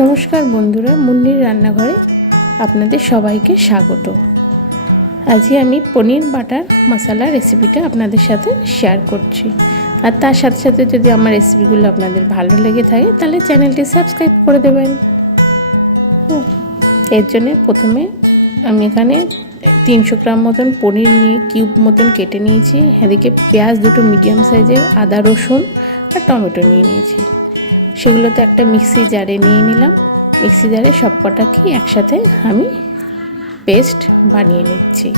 নমস্কার বন্ধুরা, মুন্নির রান্নাঘরে আপনাদের সবাইকে স্বাগত। আজকে আমি পনির বাটার মশলা রেসিপিটা আপনাদের সাথে শেয়ার করছি। আর তার সাথে সাথে যদি আমার রেসিপিগুলো আপনাদের ভালো লেগে থাকে, তাহলে চ্যানেলটি সাবস্ক্রাইব করে দেবেন। এর জন্যে প্রথমে আমি এখানে তিনশো গ্রাম মতন পনির নিয়ে কিউব মতন কেটে নিয়েছি। এদিকে পেঁয়াজ দুটো মিডিয়াম সাইজের আদা রসুন আর টমেটো নিয়ে নিয়েছি। সেগুলো তো একটা মিক্সি জারে নিয়ে নিলাম। মিক্সি জারে সব কটাকে একসাথে আমি পেস্ট বানিয়ে নিচ্ছি।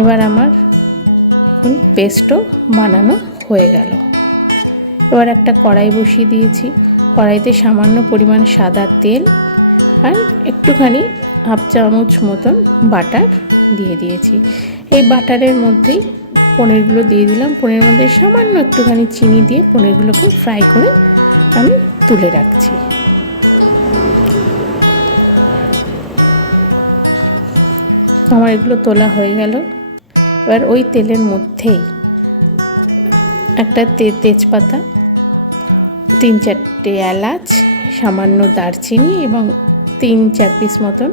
এবার আমার এখন পেস্টও বানানো হয়ে গেল। এবার একটা কড়াই বসিয়ে দিয়েছি। কড়াইতে সামান্য পরিমাণ সাদা তেল আর একটুখানি হাফ চামচ মতন বাটার দিয়ে দিয়েছি। এই বাটারের মধ্যেই পনিরগুলো দিয়ে দিলাম। পনিরের মধ্যে সামান্য একটুখানি চিনি দিয়ে পনিরগুলোকে ফ্রাই করে আমি তুলে রাখছি। আমার এগুলো তোলা হয়ে গেল। এবার ওই তেলের মধ্যেই একটা তে- তেজপাতা, তিন চারটে এলাচ, সামান্য দারচিনি এবং তিন চার পিস মতন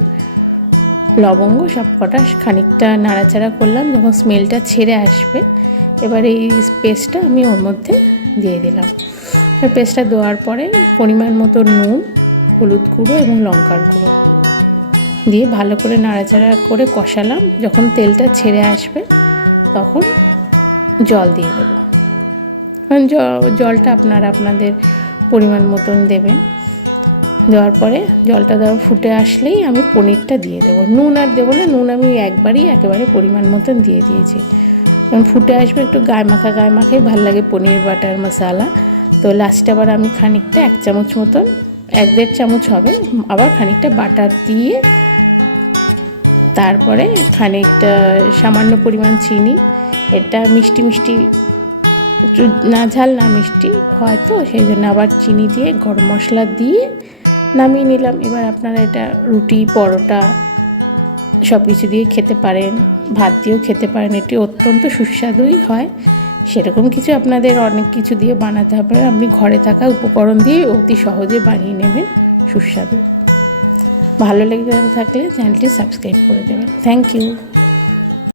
লবঙ্গ সব কটা, খানিকটা নাড়াচাড়া করলাম, যখন স্মেলটা ছেড়ে আসবে, এবার এই পেস্টটা আমি ওর মধ্যে দিয়ে দিলাম। পেস্টটা দেওয়ার পরে পরিমাণ মতো নুন, হলুদ গুঁড়ো এবং লঙ্কার গুঁড়ো দিয়ে ভালো করে নাড়াচাড়া করে কষালাম। যখন তেলটা ছেড়ে আসবে, তখন জল দিয়ে দেবো। জলটা আপনারা আপনাদের পরিমাণ মতন দেবেন। দেওয়ার পরে জলটা দেওয়া ফুটে আসলেই আমি পনিরটা দিয়ে দেবো। নুন আর দেবো না, নুন আমি একবারই একেবারে পরিমাণ মতন দিয়ে দিয়েছি। কারণ ফুটে আসবে একটু গায়ে মাখা, গায়ে মাখাই ভালো লাগে পনির, বাটার, মশালা। তো লাস্টে আবার আমি খানিকটা এক চামচ মতন, এক দেড় চামচ হবে, আবার খানিকটা বাটার দিয়ে তারপরে খানিকটা সামান্য পরিমাণ চিনি। এটা মিষ্টি মিষ্টি না ঝাল না মিষ্টি হয়তো সেই জন্য আবার চিনি দিয়ে, গরম মশলা দিয়ে নামিয়ে নিলাম। এবার আপনারা এটা রুটি, পরোটা সব কিছু দিয়ে খেতে পারেন। ভাত দিয়েও খেতে পারেন। এটি অত্যন্ত সুস্বাদুই হয়। সেরকম কিছু আপনাদের অনেক কিছু দিয়ে বানাতে হবে। আপনি ঘরে থাকা উপকরণ দিয়ে অতি সহজে বানিয়ে নেবেন। সুস্বাদু। ভালো লেগে থাকলে চ্যানেলটি সাবস্ক্রাইব করে দেবেন। Thank you.